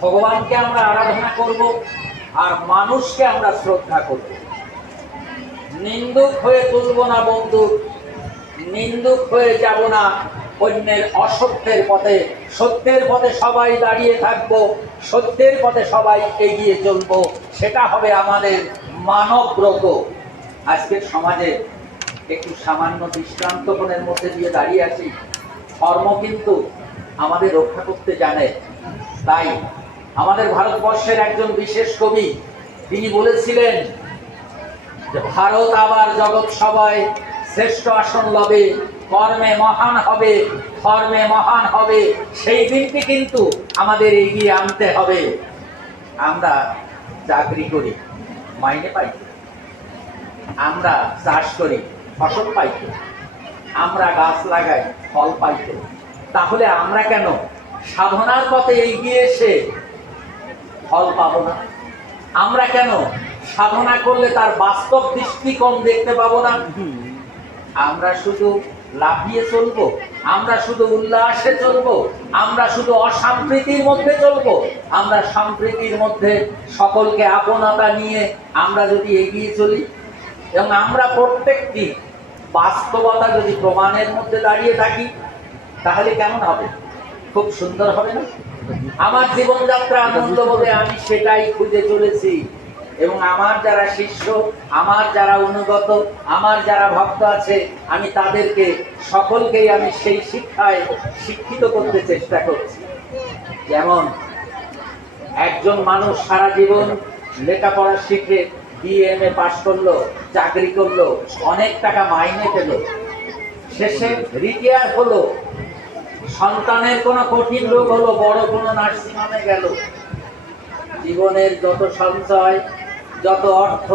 ভগবানকে আমরা আরাধনা করব আর মানুষকে আমরা শ্রদ্ধা করব। নিন্দুক হয়ে তুলব না বন্দুক নিন্দুক হয়ে যাব না। অন্যের অসত্যের পথে, সত্যের পথে সবাই দাঁড়িয়ে থাকব, সত্যের পথে সবাই এগিয়ে চলব, সেটা হবে আমাদের মানব ব্রত। আজকের সমাজে একটু সামান্য দৃষ্টান্তপনের মধ্যে দিয়ে দাঁড়িয়ে আছি। ধর্ম কিন্তু আমাদের রক্ষা করতে জানে, তাই আমাদের ভারতবর্ষের একজন বিশেষ কবি, তিনি বলেছিলেন যে, ভারত আবার জগৎ সবাই শ্রেষ্ঠ আসন লবে, কর্মে মহান হবে, ধর্মে মহান হবে, সেই দিনটি কিন্তু আমাদের এগিয়ে আনতে হবে। আমরা চাকরি করি, মাইনে পাই আমরা চাষ করি, ফসল পাই আমরা গাছ লাগাই, ফল পাই তাহলে আমরা কেন সাধনার পথে এগিয়ে এসে ফল পাবো না। আমরা কেন সাধনা করলে তার বাস্তব দৃষ্টিকোণ দেখতে পাবো না? আমরা শুধু লাফিয়ে চলবো, আমরা শুধু উল্লাসে চলবো, আমরা শুধু অসাম্প্রীতির মধ্যে চলবো, আমরা সম্প্রীতির মধ্যে সকলকে আপনতা নিয়ে আমরা যদি এগিয়ে চলি, এবং আমরা প্রত্যেকটি বাস্তবতা যদি প্রমাণের মধ্যে দাঁড়িয়ে থাকি, তাহলে কেমন হবে? খুব সুন্দর হবে না? আমার জীবনযাত্রা আনন্দ বলে আমি সেটাই খুঁজে চলেছি। এবং আমার যারা শিষ্য, আমার যারা অনুগত, আমার যারা ভক্ত আছে, আমি তাদেরকে সকলকেই আমি সেই শিক্ষায় শিক্ষিত করতে চেষ্টা করছি। যেমন, একজন মানুষ সারা জীবন লেখাপড়া শিখে বিএমএ পাশ করল, চাকরি করল, অনেক টাকা মাইনে পেল। শেষে রিটায়ার হলো। সন্তানের কোনো কঠিন রোগ হলো, বড় কোনো নার্সিংহোমে গেল। জীবনের যত সঞ্চয়, যত অর্থ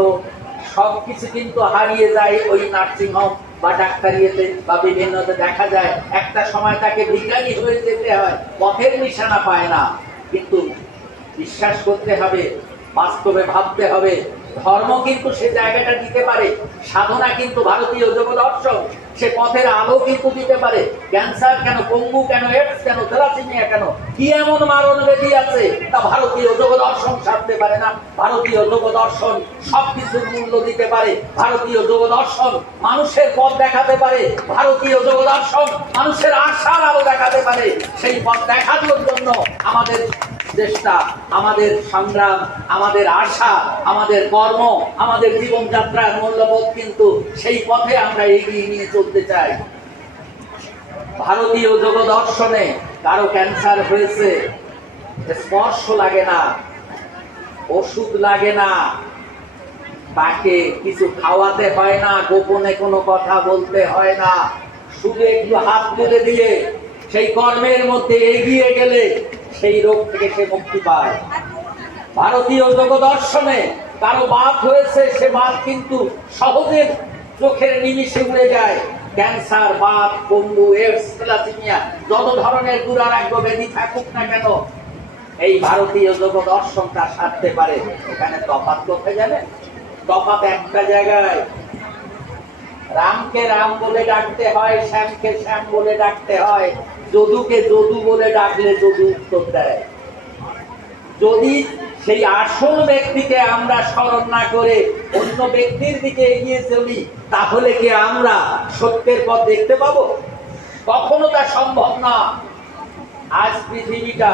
সব কিছু কিন্তু হারিয়ে যায় ওই নার্সিংহোম বা ডাক্তারিয়েতে বা বিভিন্নতে দেখা যায়। একটা সময় তাকে ভিখারি হয়ে যেতে হয়, পথের নিশানা পায় না। কিন্তু বিশ্বাস করতে হবে, বাস্তবে ভাবতে হবে ধর্ম কিন্তু সে জায়গাটা দিতে পারে, সাধনা কিন্তু ভারতীয় যোগ দর্শন সে পথের আলো কিন্তু দিতে পারে। ক্যান্সার কেন, পঙ্গু কেন এডস কেন থেলাসিমিয়া কেন, কি এমন মারণ ব্যাধি আছে তা ভারতীয় যোগ দর্শন সারতে পারে না। ভারতীয় যোগ দর্শন সব কিছুর মূল্য দিতে পারে। ভারতীয় যোগ দর্শন মানুষের পথ দেখাতে পারে। ভারতীয় যোগ দর্শন মানুষের আশার আলো দেখাতে পারে। সেই পথ দেখানোর জন্য আমাদের চেষ্টা আমাদের সংগ্রাম, আমাদের আশা, আমাদের কর্ম, আমাদের জীবনযাত্রার মূল্যবোধ কিন্তু সেই পথে আমরা এগিয়ে নিয়ে চলতে চাই। ভারতীয় যোগ দর্শনে কারও ক্যান্সার হয়েছে, স্পর্শ লাগে না, ওষুধ লাগে না, তাকে কিছু খাওয়াতে হয় না, গোপনে কোনো কথা বলতে হয় না, শুধু একটু হাত তুলে দিয়ে সেই কর্মের মধ্যে এগিয়ে গেলে সেই রোগ থেকে সে মুক্তি পায়। ভারতীয় যোগ দর্শনে কারও বাদ হয়েছে, সে বাদ কিন্তু সহজে চোখের নিমিষে উড়ে যায়। ক্যান্সার বাত পঙ্গু এডস থ্যালাসেমিয়া, যত ধরনের দুরারোগ্য ব্যাধি থাকুক না কেন, এই ভারতীয় যোগ দর্শন তা সারতে পারে। এখানে তফাত কোথায় যাবে তফাৎ একটা জায়গায়। রামকে রাম বলে ডাকতে হয়, শ্যামকে শ্যাম বলে ডাকতে হয়। যদুকে যদু বলে ডাকলে যদু উত্তর দেয়। যদি সেই আসল ব্যক্তিকে আমরা স্মরণ না করে অন্য ব্যক্তির দিকে এগিয়ে চলি, তাহলে কি আমরা সত্যের পথ দেখতে পাবো? কখনো তা সম্ভব না। আজ পৃথিবীটা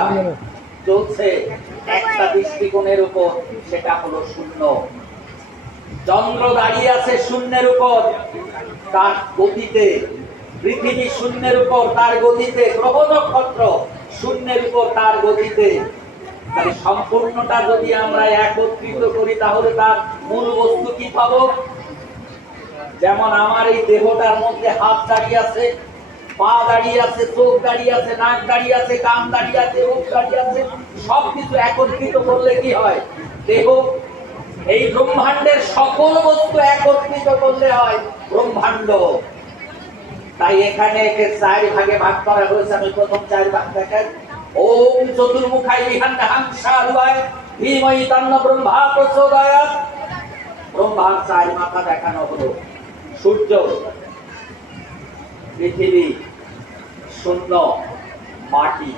চলছে একটা দৃষ্টিকোণের উপর, সেটা হলো শূন্য। চন্দ্র দাঁড়িয়ে আছে শূন্যের উপর, তার গতিতে পৃথিবী শূন্যের উপর তার গতিতে গ্রহ নক্ষত্র শূন্যের উপর তার গতিতে। তাহলে সম্পূর্ণটা যদি আমরা একত্রিত করি, তাহলে তার মূল বস্তু কি পাবো? যেমন আমার এই দেহটার মধ্যে হাত দাঁড়িয়ে আছে, পা দাঁড়িয়ে আছে, চোখ দাঁড়িয়ে আছে, নাক দাঁড়িয়ে আছে, কান দাঁড়িয়ে আছে মুখ দাঁড়িয়ে আছে সব কিছু একত্রিত করলে কি হয়? দেহ। এই ব্রহ্মাণ্ডের সকল বস্তু একত্রিত করলে হয় ব্রহ্মাণ্ড। তাই এখানে একে চার ভাগে ভাগ করা হয়েছে। আমি প্রথম চার ভাগ দেখাই ওম চতুর্মুখাই বিহান হাংসা ভীময়ী তন্ন ব্রহ্মা প্রচোদয়াৎ। ব্রহ্মার চার মাথা দেখানো হলো। সূর্য, পৃথিবী, শূন্য, মাটি।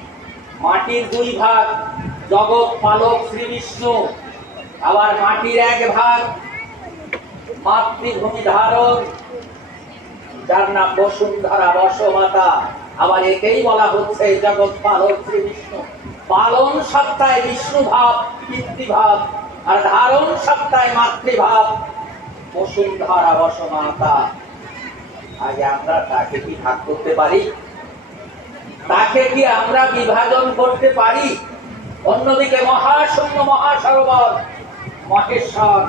মাটির দুই ভাগ, জগৎ, পালক, শ্রী বিষ্ণু। আবার মাটির এক ভাগ, মাতৃভূমি ধারণ। যার নাম বসুন্ধরা বসমাতা। আবার একেই বলা হচ্ছে জগৎ পালক শ্রী বিষ্ণু। পালন সত্তায় বিষ্ণু ভাব, পিতৃভাব, আর ধারণ সত্তায় মাতৃভাব। বসুন্ধরা বসমাতা। আগে আমরা তাকে কি ভাগ করতে পারি? তাকে কি আমরা বিভাজন করতে পারি? অন্যদিকে মহাশূন্য, মহাসরোবর, মহেশ্বর।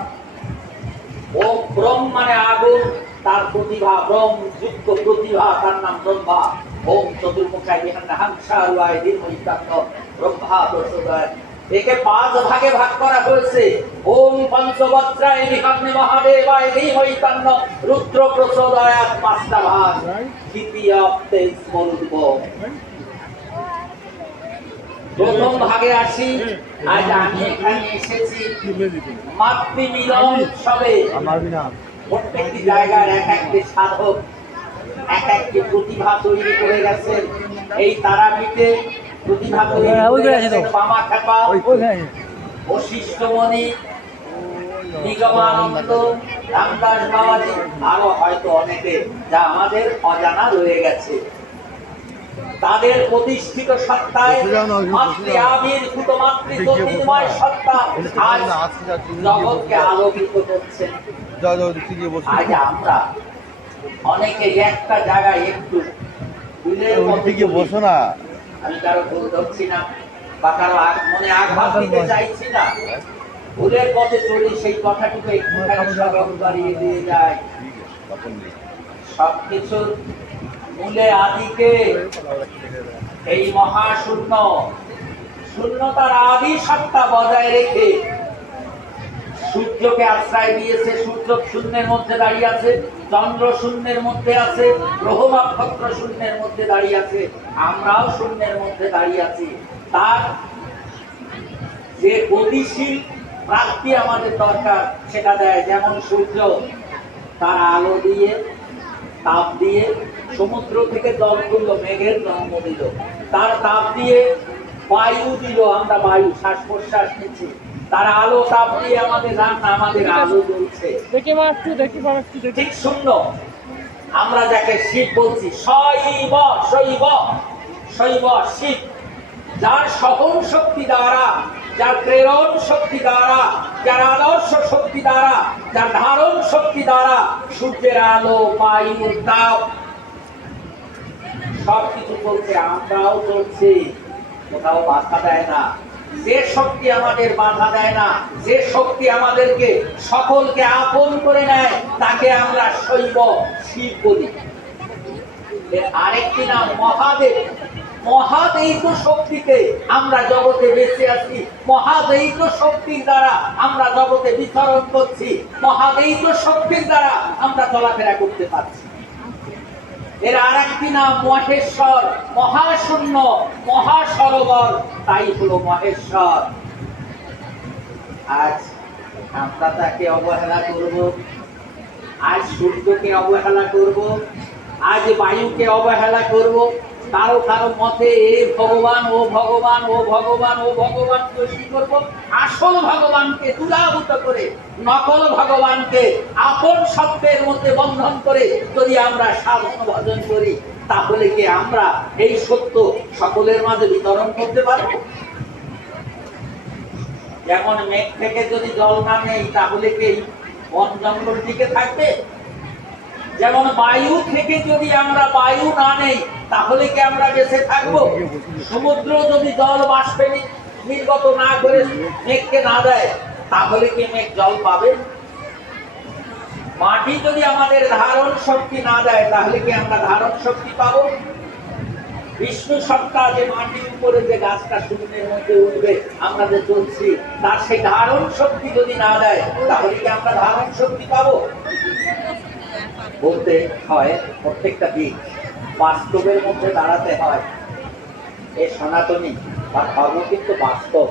ও ব্রহ্ম মানে আগুন তার প্রতিভা ব্রহ্ম যুক্ত প্রতিভা তার নাম ব্রহ্মা। ওম চতুর্মুখায় ব্রহ্মা একে পাঁচ ভাগে ভাগ করা হয়েছে। ওম পঞ্চবত্রায় মহাদেবায় ধীমৈতান্ন রুদ্র প্রচোদয়াত পাঁচটা ভাগ। বলব প্রথম ভাগে আসি। আজ আমি এখানে এসেছি। মাতৃমিলন উৎসবে প্রত্যেকটি জায়গার এক একটি সাধক এক একটি প্রতিভা তৈরি করে গেছেন। এই তারাপীঠে প্রতিভা তৈরি হ্যাঁ, করে। গেছেন বামা খেপা। বশিষ্ঠমণি নিগমানন্দ রামদাস বাবাজি আরও হয়তো অনেকে যা আমাদের অজানা রয়ে গেছে। তাদের প্রতিষ্ঠিত সত্তায় মাতৃ আবির্ভূত মাতৃ সত্তা আজ জগৎকে আলোকিত করছেন আজ আমরা অনেকে একটা জায়গায় একটু দিকে বসো না। আমি কারও ভুল ধরছি না বা কারও মনে আঘাত দিতে চাইছি না। ভুলের পথে চলি সেই কথাটুকু একটুখানি স্মরণ করিয়ে দিয়ে যায়। সবকিছুর মূলে আদিকে এই মহাশূন্য, শূন্যতার আদি সত্তা বজায় রেখে সূর্যকে আশ্রয় দিয়েছে। সূর্য শূন্যের মধ্যে দাঁড়িয়ে আছে, চন্দ্র শূন্যের মধ্যে আছে গ্রহ নক্ষত্র শূন্যের মধ্যে দাঁড়িয়ে আছে, আমরাও শূন্যের মধ্যে দাঁড়িয়ে আছি। তার যে গতিশীল প্রাপ্তি আমাদের দরকার, সেটা দেয় যেমন সূর্য, তার আলো দিয়ে তাপ দিয়ে সমুদ্র থেকে জল তুললো মেঘের জন্ম দিল তার তাপ দিয়ে বায়ু দিল আমরা বায়ু শ্বাস প্রশ্বাস নিচ্ছি। তার আলো তাপ দিয়ে আমাদের রান্না আমাদের আলো জ্বলছে। ঠিক শূন্য। আমরা যাকে শিব বলছি শৈব শৈব শৈব শিব। যার সহন শক্তি দ্বারা যার প্রেরণ শক্তি দ্বারা যার আদর্শ শক্তি দ্বারা, যার ধারণ শক্তি দ্বারা সূর্যের আলো, বায়ু, তাপ, সবকিছু চলছে আমরাও চলছি, কোথাও বাধা দেয় না। যে শক্তি আমাদের বাধা দেয় না, যে শক্তি আমাদেরকে সকলকে আপন করে নেয়, তাকে আমরা শৈব শিব বলি। আরেকটি নাম মহাদেব। মহাদৈত শক্তিতে আমরা জগতে বেঁচে আছি। মহাদৈত শক্তির দ্বারা আমরা জগতে বিচরণ করছি। মহাদৈত শক্তির দ্বারা আমরা চলাফেরা করতে পারছি। এর আর একটি নাম মহেশ্বর। মহাশূন্য, মহাসরোবর, তাই হলো মহেশ্বর। আজ আমরা তাকে অবহেলা করব। আজ সূর্যকে অবহেলা করব। আজ বায়ুকে অবহেলা করব। কারও কারও মতে এ ভগবান, ও ভগবান ও ভগবান ও ভগবান তৈরি করব। আসল ভগবানকে তুলাভূত করে, নকল ভগবানকে আপন সত্যের মধ্যে বন্ধন করে যদি আমরা সাধন ভজন করি, তাহলে কি আমরা এই সত্য সকলের মাঝে বিতরণ করতে পারব? যেমন মেঘ থেকে যদি জল না নেই, তাহলে কি বন জঙ্গল থাকবে? যেমন বায়ু থেকে যদি আমরা বায়ু না নেই তাহলে কি আমরা বেঁচে থাকব? সমুদ্র যদি জল বাষ্পে নির্গত না করে মেঘকে না দেয়, তাহলে কি মেঘ জল পাবে? মাটি যদি আমাদের ধারণ শক্তি না দেয়, তাহলে কি আমরা ধারণ শক্তি পাবো? বিষ্ণু সত্তা যে মাটির উপরে যে গাছটা শূন্যের মধ্যে উঠবে, আমরা যে চলছি, তার সেই ধারণ শক্তি যদি না দেয়, তাহলে কি আমরা ধারণ শক্তি পাবো? বলতে হয় প্রত্যেকটা দিক। বাস্তবের মধ্যে দাঁড়াতে হয়। এ সনাতনী বা ধর্ম কিন্তু বাস্তব।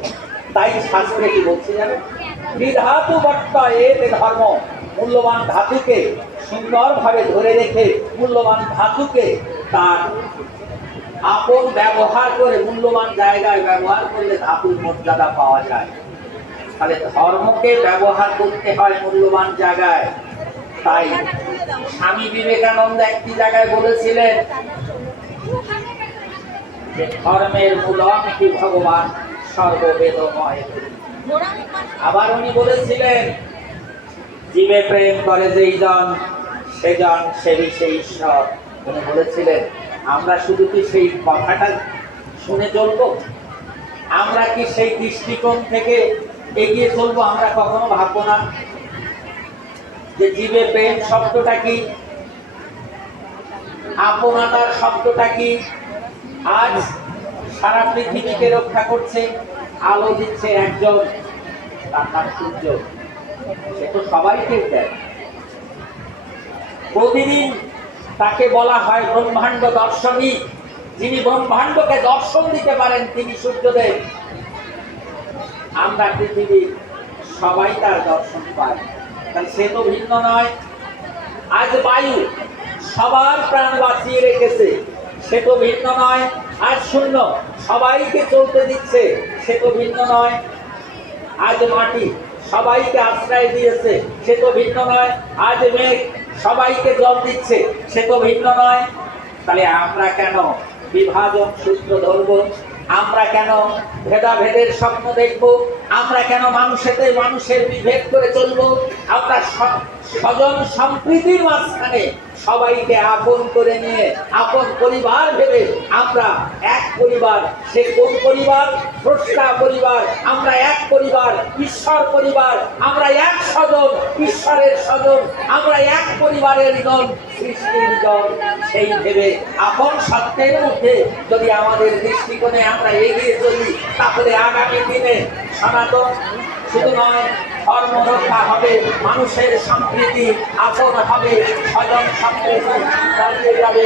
তাই শাস্ত্রে কি বলছে জানো? বিধাতু বর্তা এ ধর্ম। মূল্যবান ধাতুকে সুন্দরভাবে ধরে রেখে মূল্যবান ধাতুকে তার আপন ব্যবহার করে মূল্যবান জায়গায় ব্যবহার করলে ধাতুর মর্যাদা পাওয়া যায়। তাহলে ধর্মকে ব্যবহার করতে হয় মূল্যবান জায়গায়। তাই স্বামী বিবেকানন্দ একটি জায়গায় বলেছিলেন ধর্মের মূলম কি ভগবান সর্ববেদময়। আবার উনি বলেছিলেন জীবে প্রেম করে যেই জন সেজন সেবি সেই ঈশ্বর। উনি বলেছিলেন, আমরা শুধু কি সেই কথাটা শুনে চলবো? আমরা কি সেই দৃষ্টিকোণ থেকে এগিয়ে চলবো? আমরা কখনো ভাববো না যে জীবে প্রেম শব্দটা কি? আপনার শব্দটা কি? আজ সারা পৃথিবীকে রক্ষা করছে, আলো দিচ্ছে একজন, তার সূর্য। সে তো সবাইকে দেয়। প্রতিদিন তাকে বলা হয় ব্রহ্মাণ্ড দর্শনী। যিনি ব্রহ্মাণ্ডকে দর্শন দিতে পারেন, তিনি সূর্যদেব। আমরা পৃথিবীর সবাই তার দর্শন পাই। তাহলে সে তো ভিন্ন নয়। আজ বায়ু সবার প্রাণ বাঁচিয়ে রেখেছে, সে তো ভিন্ন নয়। আজ শূন্য, সবাইকে চলতে দিচ্ছে, সে তো ভিন্ন নয়। আজ মাটি সবাইকে আশ্রয় দিয়েছে, সে তো ভিন্ন নয়। আজ মেঘ সবাইকে জল দিচ্ছে, সে তো ভিন্ন নয়। তাহলে আমরা কেন বিভাজন সূত্র ধরব? আমরা কেন ভেদাভেদের স্বপ্ন দেখব? আমরা কেন মানুষেতে মানুষের বিভেদ করে চলব? আমরা স্বজন সম্প্রীতির মাঝখানে সবাইকে আপন করে নিয়ে, আপন পরিবার ভেবে আমরা এক পরিবার, সে কোন পরিবার? স্রষ্টা পরিবার, আমরা এক পরিবার, ঈশ্বর পরিবার, আমরা এক স্বজন, ঈশ্বরের স্বজন, আমরা এক পরিবারের দল সৃষ্টির দল সেই ভেবে আপন সত্যের মধ্যে যদি আমাদের দৃষ্টিকোণে আমরা এগিয়ে চলি, তাহলে আগামী দিনে সনাতন শুধু নয় ধর্ম হবে মানুষের সম্প্রীতি আপন হবে স্বজন সম্প্রীতি দাঁড়িয়ে যাবে।